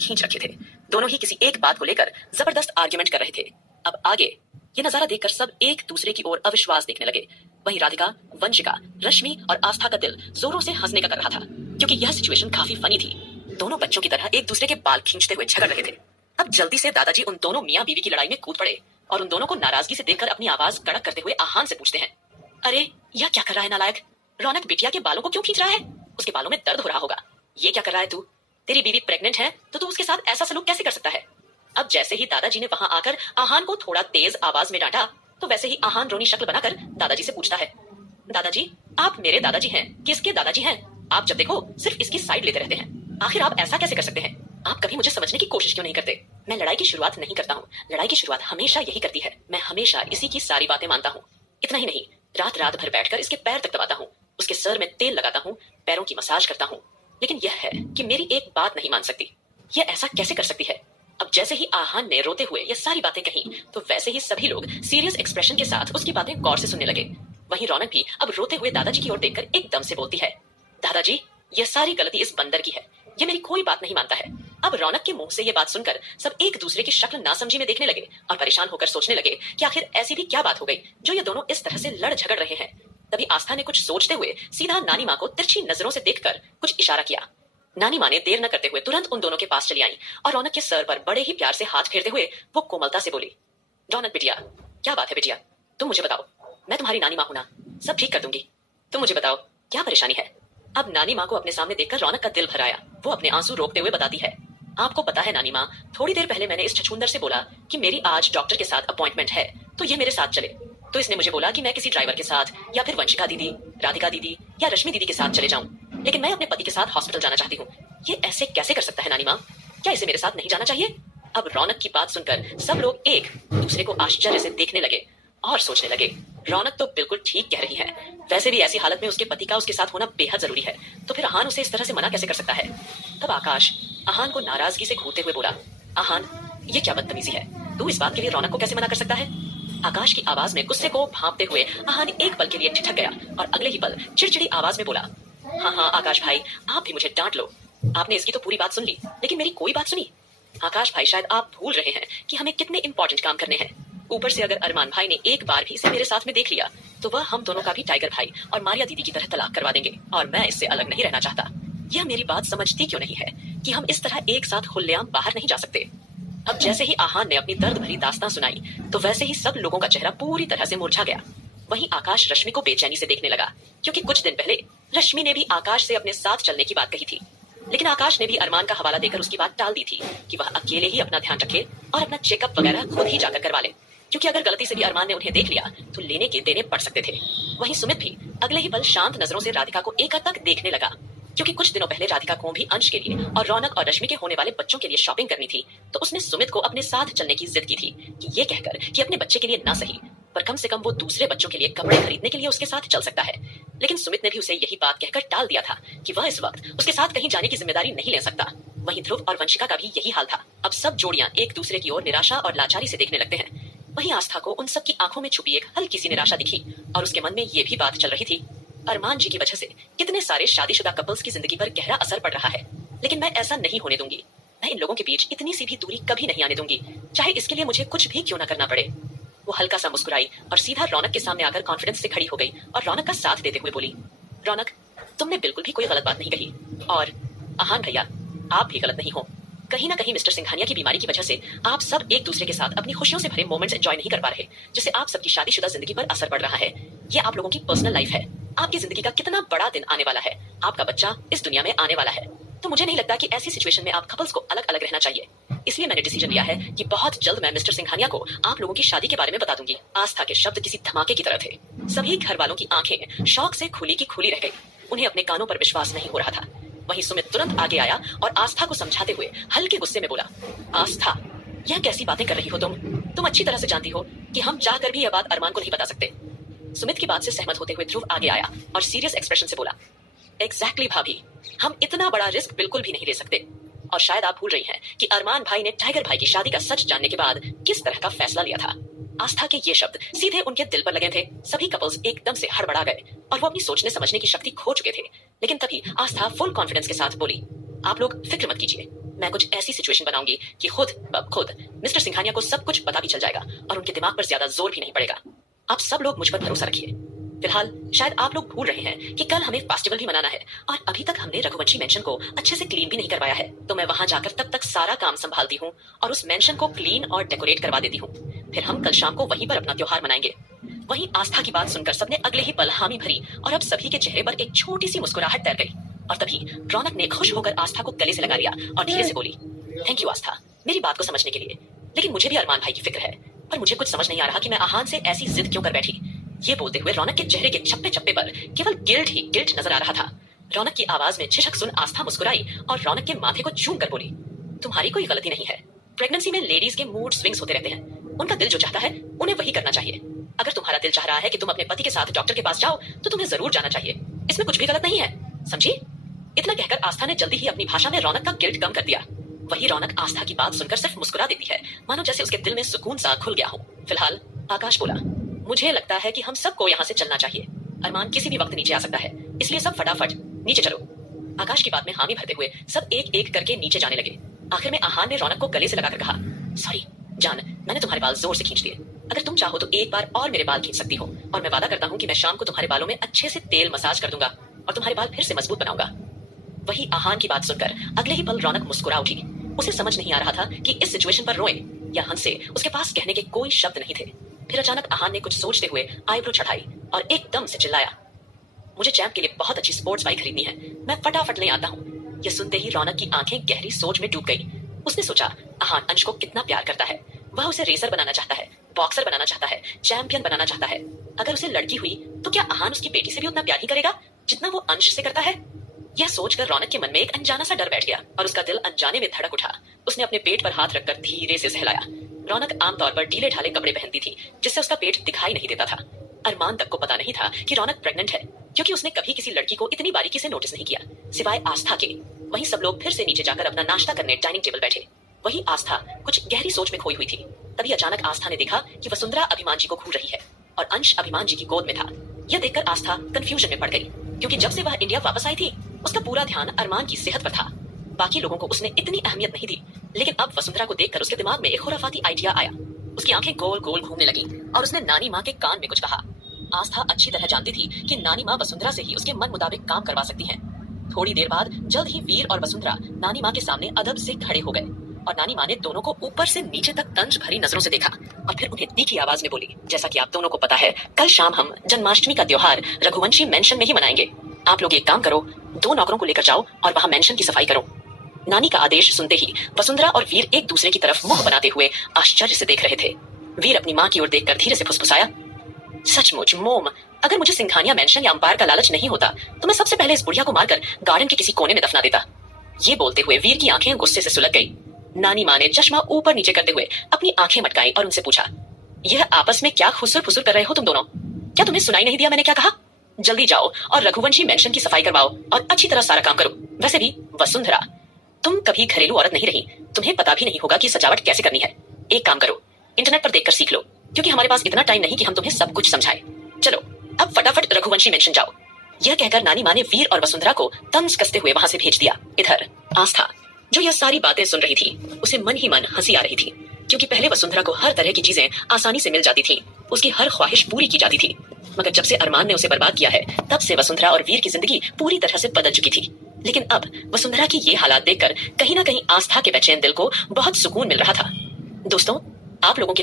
खींच रखे थे। दोनों ही किसी एक बात को लेकर जबरदस्त आर्ग्यूमेंट कर रहे थे। अब आगे ये नजारा देखकर सब एक दूसरे की ओर अविश्वास देखने लगे। वहीं राधिका, वंशिका, रश्मि और आस्था का दिल जोरों से हंसने का कर रहा था, क्योंकि यह सिचुएशन काफी फनी थी। दोनों बच्चों की तरह एक दूसरे के बाल खींचते हुए झगड़ रहे थे। अब जल्दी से दादाजी उन दोनों मियाँ बीवी की लड़ाई में कूद पड़े और उन दोनों को नाराजगी से देखकर अपनी आवाज कड़क करते हुए आहान से पूछते हैं, अरे यह क्या कर रहा है नालायक? रौनक बिटिया के बालों को क्यों खींच रहा है? उसके बालों में दर्द हो रहा होगा। ये क्या कर रहा है तू? तेरी बीवी प्रेग्नेंट है तो तू उसके साथ ऐसा सलूक कैसे कर सकता है? अब जैसे ही दादाजी ने वहां आकर आहान को थोड़ा तेज आवाज में डांटा, तो वैसे ही आहान रोनी शक्ल बनाकर दादाजी से पूछता है, दादाजी आप मेरे दादाजी हैं, किसके दादाजी हैं? आप जब देखो सिर्फ इसकी साइड लेते रहते हैं। आखिर आप ऐसा कैसे कर सकते हैं? आप कभी मुझे समझने की कोशिश क्यों नहीं करते? मैं लड़ाई की शुरुआत नहीं करता हूँ, लड़ाई की शुरुआत हमेशा यही करती है। मैं हमेशा इसी की सारी बातें मानता हूँ। इतना ही नहीं, रात रात भर बैठकर इसके पैर तक दबाता हूँ, उसके सर में तेल लगाता हूँ, पैरों की मसाज करता हूँ। लेकिन यह है कि मेरी एक बात नहीं मान सकती। यह ऐसा कैसे कर सकती है? अब जैसे ही आहान ने रोते हुए ये सारी बातें कही, तो वैसे ही सभी लोग सीरियस एक्सप्रेशन के साथ उसकी बातें गौर से सुनने लगे। वहीं रौनक भी अब रोते हुए दादाजी की ओर देखकर एकदम से बोलती है, दादाजी यह सारी गलती इस बंदर की है, ये मेरी कोई बात नहीं मानता है। अब रौनक के मुंह से ये बात सुनकर सब एक दूसरे की शक्ल नासमझी में देखने लगे और परेशान होकर सोचने लगे कि आखिर ऐसी भी क्या बात हो गई जो ये दोनों इस तरह से लड़ झगड़ रहे हैं। तभी आस्था ने कुछ सोचते हुए सीधा नानी माँ को तिरछी नजरों से देखकर कुछ इशारा किया। नानी माँ ने देर न करते हुए तुरंत उन दोनों के पास चली आई और रौनक के सर पर बड़े ही प्यार से हाथ फेरते हुए वो कोमलता से बोली, रौनक बिटिया, क्या बात है बिटिया? तुम मुझे बताओ, मैं तुम्हारी नानी माँ हूं ना, सब ठीक कर दूंगी। तुम मुझे बताओ क्या परेशानी है? अब नानी माँ को अपने सामने देखकर रौनक का दिल भर आया। वो अपने आंसू रोकते हुए बताती है, आपको पता है नानी माँ, थोड़ी देर पहले मैंने इस छछूंदर से बोला कि मेरी आज डॉक्टर के साथ अपॉइंटमेंट है, तो ये मेरे साथ चले। तो इसने मुझे बोला कि मैं किसी ड्राइवर के साथ या फिर वंशिका दीदी, राधिका दीदी या रश्मि दीदी के साथ चले जाऊं, लेकिन मैं अपने पति के साथ हॉस्पिटल जाना चाहती हूँ। ये ऐसे कैसे कर सकता है नानी माँ? क्या इसे मेरे साथ नहीं जाना चाहिए? अब रौनक की बात सुनकर सब लोग एक दूसरे को आश्चर्य से देखने लगे और सोचने लगे, रौनक तो बिल्कुल ठीक कह रही है। वैसे भी ऐसी हालत में उसके पति का उसके साथ होना बेहद जरूरी है, तो फिर आहान उसे इस तरह से मना कैसे कर सकता है? तब आकाश आहान को नाराजगी से घूरते हुए बोला, आहान ये क्या बदतमीजी है? तू इस बात के लिए रौनक को कैसे मना कर सकता है? आकाश की आवाज में गुस्से को भांपते हुए आहान एक पल के लिए ठिठक गया और अगले ही पल चिड़चिड़ी आवाज में बोला, हाँ हाँ आकाश भाई, आप भी मुझे डांट लो। आपने इसकी तो पूरी बात सुन ली, लेकिन मेरी कोई बात सुनी? आकाश भाई शायद आप भूल रहे हैं कि हमें कितने इंपॉर्टेंट काम करने हैं। ऊपर से अगर अरमान भाई ने एक बार भी इसे मेरे साथ में देख लिया, तो वह हम दोनों का भी टाइगर भाई और मारिया दीदी की तरह तलाक करवा देंगे, और मैं इससे अलग नहीं रहना चाहता। यह मेरी बात समझती क्यों नहीं है कि हम इस तरह एक साथ खुलेआम बाहर नहीं जा सकते? अब जैसे ही आहान ने अपनी दर्द भरी दास्तां सुनाई, तो वैसे ही सब लोगों का चेहरा पूरी तरह से मुरझा गया। वहीं आकाश रश्मि को बेचैनी से देखने लगा, क्योंकि कुछ दिन पहले रश्मि ने भी आकाश से अपने साथ चलने की बात कही थी, लेकिन आकाश ने भी अरमान का हवाला देकर उसकी बात टाल दी थी कि वह अकेले ही अपना ध्यान रखे और अपना चेकअप वगैरह खुद ही जाकर करवा ले, क्योंकि अगर गलती से भी अरमान ने उन्हें देख लिया तो लेने के देने पड़ सकते थे। वहीं सुमित भी अगले ही पल शांत नजरों से राधिका को एक हद तक देखने लगा, क्योंकि कुछ दिनों पहले राधिका को भी अंश के लिए और रौनक और रश्मि के होने वाले बच्चों के लिए शॉपिंग करनी थी, तो उसने सुमित को अपने साथ चलने की जिद की थी कि ये कहकर कि अपने बच्चे के लिए ना सही, पर कम से कम वो दूसरे बच्चों के लिए कपड़े खरीदने के लिए उसके साथ चल सकता है। लेकिन सुमित ने भी उसे यही बात कहकर टाल दिया था कि वह इस वक्त उसके साथ कहीं जाने की जिम्मेदारी नहीं ले सकता। वहीं ध्रुव और वंशिका का भी यही हाल था। अब सब जोड़ियां एक दूसरे की ओर निराशा और लाचारी से देखने लगते हैं। वहीं आस्था को उन सब की आंखों में छुपी एक हल्की सी निराशा दिखी और उसके मन में ये भी बात चल रही थी, अरमान जी की वजह से कितने सारे शादीशुदा कपल्स की जिंदगी पर गहरा असर पड़ रहा है, लेकिन मैं ऐसा नहीं होने दूंगी। मैं इन लोगों के बीच इतनी सी भी दूरी कभी नहीं आने दूंगी, चाहे इसके लिए मुझे कुछ भी क्यों ना करना पड़े। वो हल्का सा मुस्कुराई और सीधा रौनक के सामने आकर कॉन्फिडेंस से खड़ी हो गई और रौनक का साथ देते हुए बोली, रौनक तुमने बिल्कुल भी कोई गलत बात नहीं कही, और आहान भैया आप भी गलत नहीं हो। कहीं ना कहीं मिस्टर सिंघानिया की बीमारी की वजह से आप सब एक दूसरे के साथ अपनी खुशियों से भरे मोमेंट्स एंजॉय नहीं कर पा रहे, जिससे आप सबकी शादीशुदा जिंदगी पर असर पड़ रहा है। ये आप लोगों की पर्सनल लाइफ है। आपकी जिंदगी का कितना बड़ा दिन आने वाला है, आपका बच्चा इस दुनिया में आने वाला है, तो मुझे नहीं लगता कि ऐसी सिचुएशन में आप कपल्स को अलग अलग रहना चाहिए। इसलिए मैंने डिसीजन लिया है कि बहुत जल्द मैं मिस्टर सिंघानिया को आप लोगों की शादी के बारे में बता दूंगी। आस्था के शब्द किसी धमाके की तरह थे। सभी घर वालों की आंखें शौक से खुली की खुली रह गई। उन्हें अपने कानों पर विश्वास नहीं हो रहा था। वहीं सुमित तुरंत आगे आया और आस्था को समझाते हुए हल्के गुस्से में बोला, आस्था यह कैसी बातें कर रही हो तुम अच्छी तरह से जानती हो कि हम चाहकर भी यह बात अरमान को नहीं बता सकते। सुमित की बात से सहमत होते हुए ध्रुव आगे आया और सीरियस एक्सप्रेशन से बोला, एग्जैक्टली भाभी, हम इतना बड़ा रिस्क बिल्कुल भी नहीं ले सकते। और शायद आप भूल रही हैं कि अरमान भाई ने टाइगर भाई की शादी का सच जानने के बाद किस तरह का फैसला लिया था। आस्था के ये शब्द सीधे उनके दिल पर लगे थे। सभी कपल्स एकदम से हड़बड़ा गए और वो अपनी सोचने समझने की शक्ति खो चुके थे। लेकिन तभी आस्था फुल कॉन्फिडेंस के साथ बोली, आप लोग फिक्र मत कीजिए, मैं कुछ ऐसी सिचुएशन बनाऊंगी कि खुद ब खुद मिस्टर सिंघानिया को सब कुछ पता भी चल जाएगा और उनके दिमाग पर ज्यादा जोर भी नहीं पड़ेगा। आप सब लोग मुझ पर भरोसा रखिए। फिलहाल शायद आप लोग भूल रहे हैं कि कल हमें फेस्टिवल भी मनाना है और अभी तक हमने रघुवंशी मेंशन को अच्छे से क्लीन भी नहीं करवाया है। तो मैं वहां जाकर तब तक सारा काम संभालती हूँ और उस मेंशन को क्लीन और डेकोरेट करवा देती हूँ। फिर हम कल शाम को वहीं पर अपना त्योहार मनाएंगे। वहीं आस्था की बात सुनकर सबने अगले ही पल हामी भरी और अब सभी के चेहरे पर एक छोटी सी मुस्कुराहट तैर गई। और तभी रौनक ने खुश होकर आस्था को गले से लगा लिया और धीरे से बोली, थैंक यू आस्था, मेरी बात को समझने के लिए। लेकिन मुझे भी अरमान भाई की फिक्र है, पर मुझे कुछ समझ नहीं आ रहा कि मैं आहान से ऐसी जिद क्यों कर बैठी। ये बोलते हुए रौनक के चेहरे के चप्पे चप्पे पर केवल गिल्ट नजर आ रहा था। रौनक की आवाज में झिझक सुन आस्था मुस्कुराई और रौनक के माथे को चूम कर बोली, तुम्हारी कोई गलती नहीं है। प्रेगनेंसी में लेडीज के मूड स्विंग्स होते रहते हैं। उनका दिल जो चाहता है उन्हें वही करना चाहिए। अगर तुम्हारा दिल चाह रहा है कि तुम अपने पति के साथ डॉक्टर के पास जाओ तो तुम्हें जरूर जाना चाहिए। इसमें कुछ भी गलत नहीं है, समझी? इतना कहकर आस्था ने जल्दी ही अपनी भाषा में रौनक का गिल्ट कम कर दिया। वही रौनक आस्था की बात सुनकर सिर्फ मुस्कुरा देती है, मानो जैसे उसके दिल में सुकून सा खुल गया हो। फिलहाल आकाश बोला, मुझे लगता है कि हम सबको यहाँ से चलना चाहिए। अरमान किसी भी वक्त नीचे आ सकता है, इसलिए सब फटाफट नीचे चलो। आकाश की बात में हामी भरते हुए सब एक एक करके नीचे जाने लगे। आखिर में आहान ने रौनक को गले से लगाकर कहा, सॉरी जान, मैंने तुम्हारे बाल जोर से खींच दिए। अगर तुम चाहो तो एक बार और मेरे बाल खींच सकती हो और मैं वादा करता हूँ कि मैं शाम को तुम्हारे बालों में अच्छे से तेल मसाज कर दूंगा और तुम्हारे बाल फिर से मजबूत बनाऊंगा। वही आहान की बात सुनकर अगले ही पल रौनक मुस्कुरा उठी। उसे समझ नहीं आ रहा था कि इस सिचुएशन पर रोए या हंसे। उसके पास कहने के कोई शब्द नहीं थे। फिर अचानक आहान ने कुछ सोचते हुए आईब्रो चढ़ाई और एकदम से चिल्लाया, मुझे चैंप के लिए बहुत अच्छी स्पोर्ट्स बाइक खरीदनी है, मैं फटाफट ले आता हूँ। यह सुनते ही रौनक की आंखें गहरी सोच में डूब गई। उसने सोचा, आहान अंश को कितना प्यार करता है। वह उसे रेसर बनाना चाहता है, बॉक्सर बनाना चाहता है, चैंपियन बनाना चाहता है। अगर उसे लड़की हुई तो क्या आहान उसकी बेटी से भी उतना प्यार ही करेगा जितना वो अंश से करता है? यह सोचकर रौनक के मन में एक अनजाना सा डर बैठ गया और उसका दिल अनजाने में धड़क उठा। उसने अपने पेट पर हाथ रखकर धीरे से सहलाया। रौनक आमतौर पर ढीले ढाले कपड़े पहनती थी, जिससे उसका पेट दिखाई नहीं देता था। अरमान तक को पता नहीं था कि रौनक प्रेग्नेंट है, क्योंकि उसने कभी किसी लड़की को इतनी बारीकी से नोटिस नहीं किया, सिवाय आस्था के। वहीं सब लोग फिर से नीचे जाकर अपना नाश्ता करने डाइनिंग टेबल बैठे। वही आस्था कुछ गहरी सोच में खोई हुई थी। तभी अचानक आस्था ने देखा कि वसुंधरा अभिमान जी को घूर रही है और अंश अभिमान जी की गोद में था। यह देखकर आस्था कंफ्यूजन में पड़ गई, क्योंकि जब से वह इंडिया वापस आई थी उसका पूरा ध्यान अरमान की सेहत पर था। बाकी लोगों को उसने इतनी अहमियत नहीं दी, लेकिन अब वसुंधरा को देखकर उसके दिमाग में एक खुराफाती आइडिया आया। उसकी आंखें गोल गोल घूमने लगी और उसने नानी माँ के कान में कुछ कहा। आस्था अच्छी तरह जानती थी कि नानी माँ वसुंधरा से ही उसके मन मुताबिक काम करवा सकती हैं। थोड़ी देर बाद जल्द ही वीर और वसुंधरा नानी माँ के सामने अदब से खड़े हो गए और नानी माँ ने दोनों को ऊपर से नीचे तक तंज भरी नजरों से देखा और फिर उन्हें तीखी आवाज में बोली, जैसा कि आप दोनों को पता है, कल शाम हम जन्माष्टमी का त्योहार रघुवंशी मेंशन में ही मनाएंगे। आप लोग एक काम करो, 2 नौकरों को लेकर जाओ और वहाँ मेंशन की सफाई करो। नानी का आदेश सुनते ही वसुंधरा और वीर एक दूसरे की तरफ मुंह बनाते हुए आश्चर्य से देख रहे थे। वीर अपनी माँ की ओर देखकर धीरे से फुसफुसाया, सचमुच मोम, अगर मुझे सिंघानिया मेंशन या अंपायर का लालच नहीं होता तो मैं सबसे पहले इस बुढ़िया को मारकर गार्डन के किसी कोने में दफना देता। ये बोलते हुए वीर की आंखें गुस्से से सुलग गई। नानी माँ ने चश्मा ऊपर नीचे करते हुए अपनी आंखें मटकाई और उनसे पूछा, यह आपस में क्या खुसुर फुसुर कर रहे हो तुम दोनों? क्या तुम्हें सुनाई नहीं दिया मैंने क्या कहा? जल्दी जाओ और रघुवंशी मेंशन की सफाई करवाओ और अच्छी तरह सारा काम करो। वैसे भी वसुंधरा, तुम कभी घरेलू औरत नहीं रही, तुम्हें पता भी नहीं होगा कि सजावट कैसे करनी है। एक काम करो, इंटरनेट पर देखकर सीख लो, क्योंकि हमारे पास इतना टाइम नहीं कि हम तुम्हें सब कुछ समझाएं। चलो अब फटाफट रघुवंशी मेंशन जाओ। यह कहकर नानी माँ ने वीर और वसुंधरा को तंज कसते हुए वहां से भेज दिया। इधर आस्था, जो यह सारी बातें सुन रही थी, उसे मन ही मन हंसी आ रही थी, क्योंकि पहले वसुंधरा को हर तरह की चीजें आसानी से मिल जाती थी, उसकी हर ख्वाहिश पूरी की जाती थी। मगर जब से अरमान ने उसे बर्बाद किया है, तब से वसुंधरा और वीर की जिंदगी पूरी तरह से बदल चुकी थी। लेकिन अब वसुंधरा की ये हालात देखकर कहीं ना कहीं आस्था के बेचैन दिल को बहुत सुकून मिल रहा था। दोस्तों, आप लोगों के